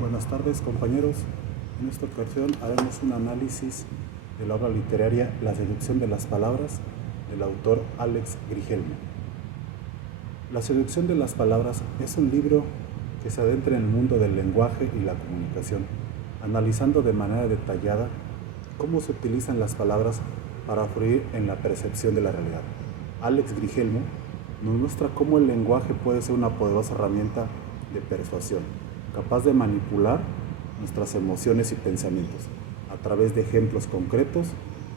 Buenas tardes, compañeros. En esta ocasión haremos un análisis de la obra literaria La seducción de las palabras del autor Alex Grigelmo. La seducción de las palabras es un libro que se adentra en el mundo del lenguaje y la comunicación, analizando de manera detallada cómo se utilizan las palabras para fluir en la percepción de la realidad. Alex Grigelmo nos muestra cómo el lenguaje puede ser una poderosa herramienta de persuasión, capaz de manipular nuestras emociones y pensamientos. A través de ejemplos concretos,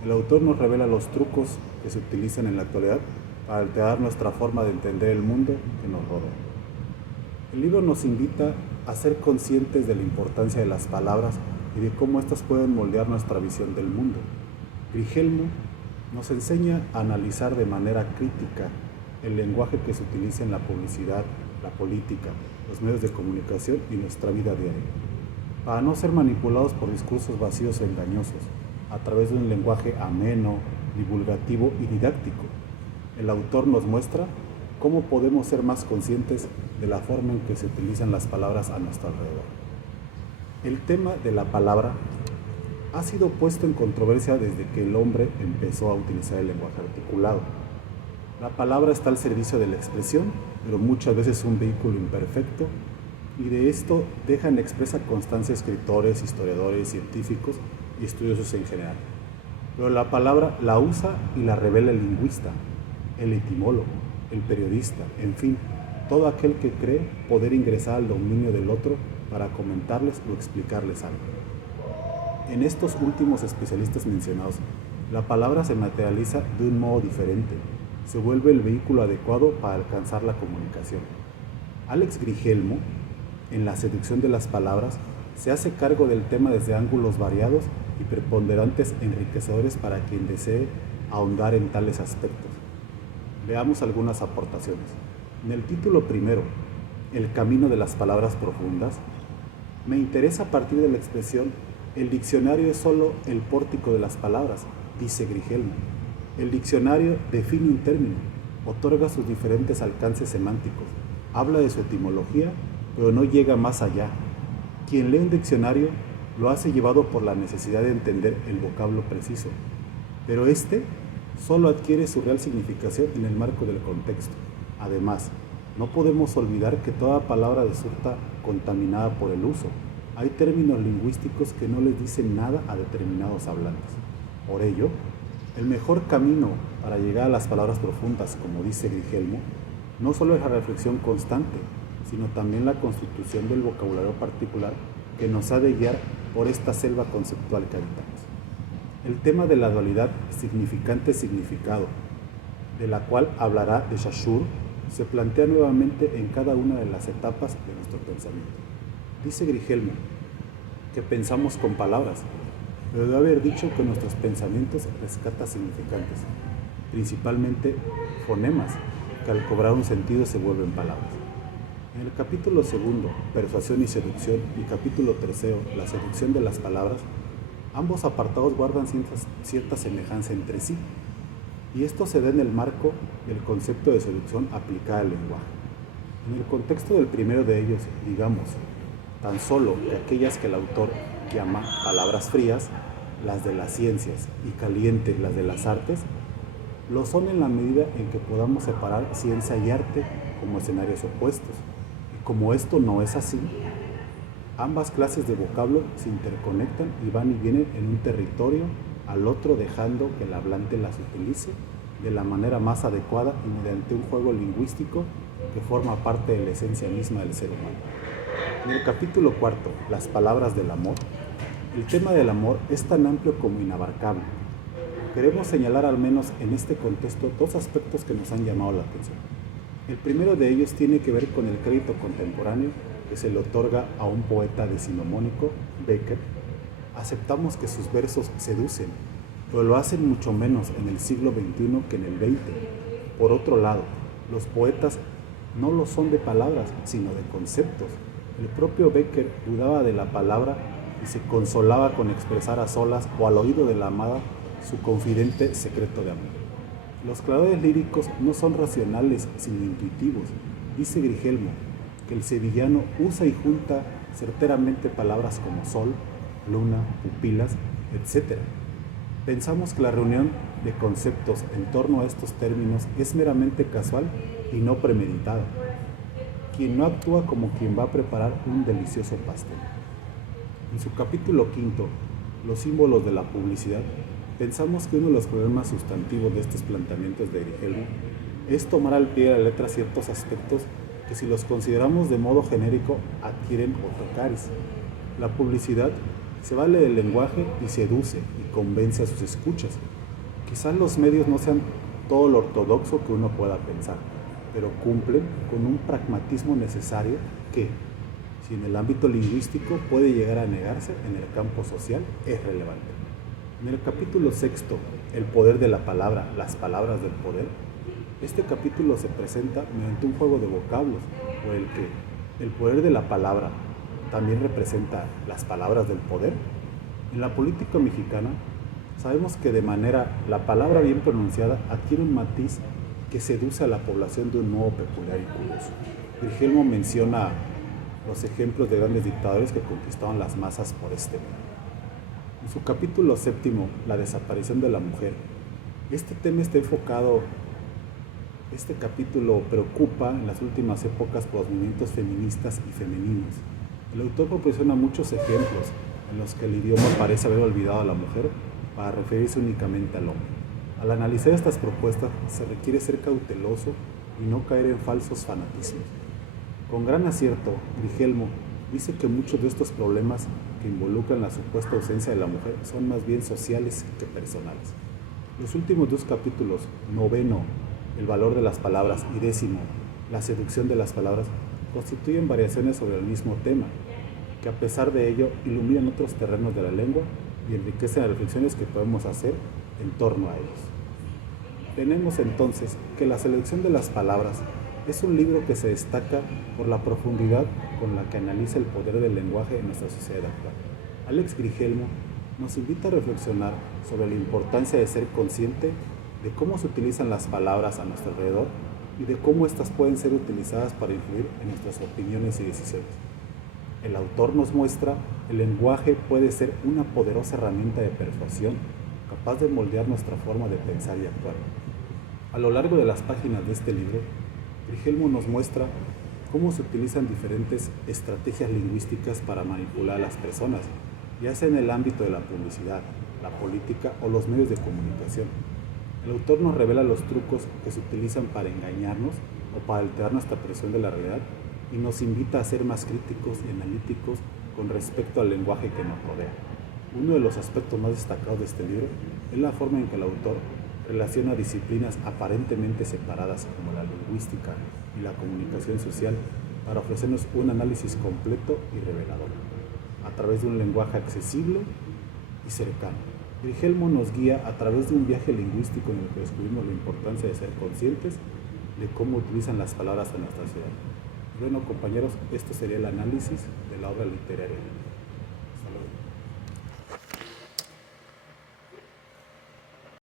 el autor nos revela los trucos que se utilizan en la actualidad para alterar nuestra forma de entender el mundo que nos rodea. El libro nos invita a ser conscientes de la importancia de las palabras y de cómo éstas pueden moldear nuestra visión del mundo. Grigelmo nos enseña a analizar de manera crítica el lenguaje que se utiliza en la publicidad, la política, los medios de comunicación y nuestra vida diaria, para no ser manipulados por discursos vacíos e engañosos, a través de un lenguaje ameno, divulgativo y didáctico. El autor nos muestra cómo podemos ser más conscientes de la forma en que se utilizan las palabras a nuestro alrededor. El tema de la palabra ha sido puesto en controversia desde que el hombre empezó a utilizar el lenguaje articulado. La palabra está al servicio de la expresión, pero muchas veces es un vehículo imperfecto, y de esto dejan expresa constancia escritores, historiadores, científicos y estudiosos en general. Pero la palabra la usa y la revela el lingüista, el etimólogo, el periodista, en fin, todo aquel que cree poder ingresar al dominio del otro para comentarles o explicarles algo. En estos últimos especialistas mencionados, la palabra se materializa de un modo diferente, se vuelve el vehículo adecuado para alcanzar la comunicación. Alex Grigelmo, en La seducción de las palabras, se hace cargo del tema desde ángulos variados y preponderantes enriquecedores para quien desee ahondar en tales aspectos. Veamos algunas aportaciones. En el título primero, El camino de las palabras profundas, me interesa a partir de la expresión "el diccionario es solo el pórtico de las palabras", dice Grigelmo. El diccionario define un término, otorga sus diferentes alcances semánticos, habla de su etimología, pero no llega más allá. Quien lee un diccionario lo hace llevado por la necesidad de entender el vocablo preciso, pero este solo adquiere su real significación en el marco del contexto. Además, no podemos olvidar que toda palabra resulta contaminada por el uso. Hay términos lingüísticos que no les dicen nada a determinados hablantes. Por ello, el mejor camino para llegar a las palabras profundas, como dice Grigelmo, no solo es la reflexión constante, sino también la constitución del vocabulario particular que nos ha de guiar por esta selva conceptual que habitamos. El tema de la dualidad significante-significado, de la cual hablará de Saussure, se plantea nuevamente en cada una de las etapas de nuestro pensamiento. Dice Grigelmo que pensamos con palabras, pero debe haber dicho que nuestros pensamientos rescatan significantes, principalmente fonemas, que al cobrar un sentido se vuelven palabras. En el capítulo segundo, Persuasión y seducción, y capítulo tercero, La seducción de las palabras, ambos apartados guardan cierta semejanza entre sí, y esto se da en el marco del concepto de seducción aplicada al lenguaje. En el contexto del primero de ellos, digamos, tan solo que aquellas que el autor llama palabras frías, las de las ciencias, y calientes, las de las artes, lo son en la medida en que podamos separar ciencia y arte como escenarios opuestos. Y como esto no es así, ambas clases de vocablo se interconectan y van y vienen en un territorio al otro, dejando que el hablante las utilice de la manera más adecuada y mediante un juego lingüístico que forma parte de la esencia misma del ser humano. En el capítulo cuarto, Las palabras del amor, el tema del amor es tan amplio como inabarcable. Queremos señalar al menos en este contexto dos aspectos que nos han llamado la atención. El primero de ellos tiene que ver con el crédito contemporáneo que se le otorga a un poeta decimonónico, Becker. Aceptamos que sus versos seducen, pero lo hacen mucho menos en el siglo XXI que en el XX. Por otro lado, los poetas no lo son de palabras, sino de conceptos. El propio Becker dudaba de la palabra y se consolaba con expresar a solas o al oído de la amada su confidente secreto de amor. Los creadores líricos no son racionales, sino intuitivos. Dice Grigelmo que el sevillano usa y junta certeramente palabras como sol, luna, pupilas, etc. Pensamos que la reunión de conceptos en torno a estos términos es meramente casual y no premeditada. Quien no actúa como quien va a preparar un delicioso pastel. En su capítulo quinto, los símbolos de la publicidad, pensamos que uno de los problemas sustantivos de estos planteamientos de Grigelmo es tomar al pie de la letra ciertos aspectos que, si los consideramos de modo genérico, adquieren otro cariz. La publicidad se vale del lenguaje y seduce y convence a sus escuchas. Quizás los medios no sean todo lo ortodoxo que uno pueda pensar, pero cumplen con un pragmatismo necesario que, si en el ámbito lingüístico puede llegar a negarse, en el campo social es relevante. En el capítulo sexto, el poder de la palabra, las palabras del poder, este capítulo se presenta mediante un juego de vocablos, por el que el poder de la palabra también representa las palabras del poder. En la política mexicana, sabemos que de manera la palabra bien pronunciada adquiere un matiz que seduce a la población de un modo peculiar y curioso. Grigelmo menciona los ejemplos de grandes dictadores que conquistaron las masas por este medio. En su capítulo séptimo, la desaparición de la mujer, este tema está enfocado. Este capítulo preocupa en las últimas épocas por los movimientos feministas y femeninos. El autor proporciona muchos ejemplos en los que el idioma parece haber olvidado a la mujer para referirse únicamente al hombre. Al analizar estas propuestas se requiere ser cauteloso y no caer en falsos fanatismos. Con gran acierto, Grigelmo dice que muchos de estos problemas que involucran la supuesta ausencia de la mujer son más bien sociales que personales. Los últimos dos capítulos, noveno, el valor de las palabras, y décimo, la seducción de las palabras, constituyen variaciones sobre el mismo tema, que a pesar de ello iluminan otros terrenos de la lengua y enriquecen las reflexiones que podemos hacer en torno a ellos. Tenemos entonces que La selección de las palabras es un libro que se destaca por la profundidad con la que analiza el poder del lenguaje en nuestra sociedad actual. Alex Grigelmo nos invita a reflexionar sobre la importancia de ser consciente de cómo se utilizan las palabras a nuestro alrededor y de cómo éstas pueden ser utilizadas para influir en nuestras opiniones y decisiones. El autor nos muestra que el lenguaje puede ser una poderosa herramienta de persuasión, capaz de moldear nuestra forma de pensar y actuar. A lo largo de las páginas de este libro, Grigelmo nos muestra cómo se utilizan diferentes estrategias lingüísticas para manipular a las personas, ya sea en el ámbito de la publicidad, la política o los medios de comunicación. El autor nos revela los trucos que se utilizan para engañarnos o para alterar nuestra percepción de la realidad y nos invita a ser más críticos y analíticos con respecto al lenguaje que nos rodea. Uno de los aspectos más destacados de este libro es la forma en que el autor relaciona disciplinas aparentemente separadas como la lingüística y la comunicación social para ofrecernos un análisis completo y revelador, a través de un lenguaje accesible y cercano. Grigelmo nos guía a través de un viaje lingüístico en el que descubrimos la importancia de ser conscientes de cómo utilizan las palabras en nuestra sociedad. Bueno, compañeros, esto sería el análisis de la obra literaria.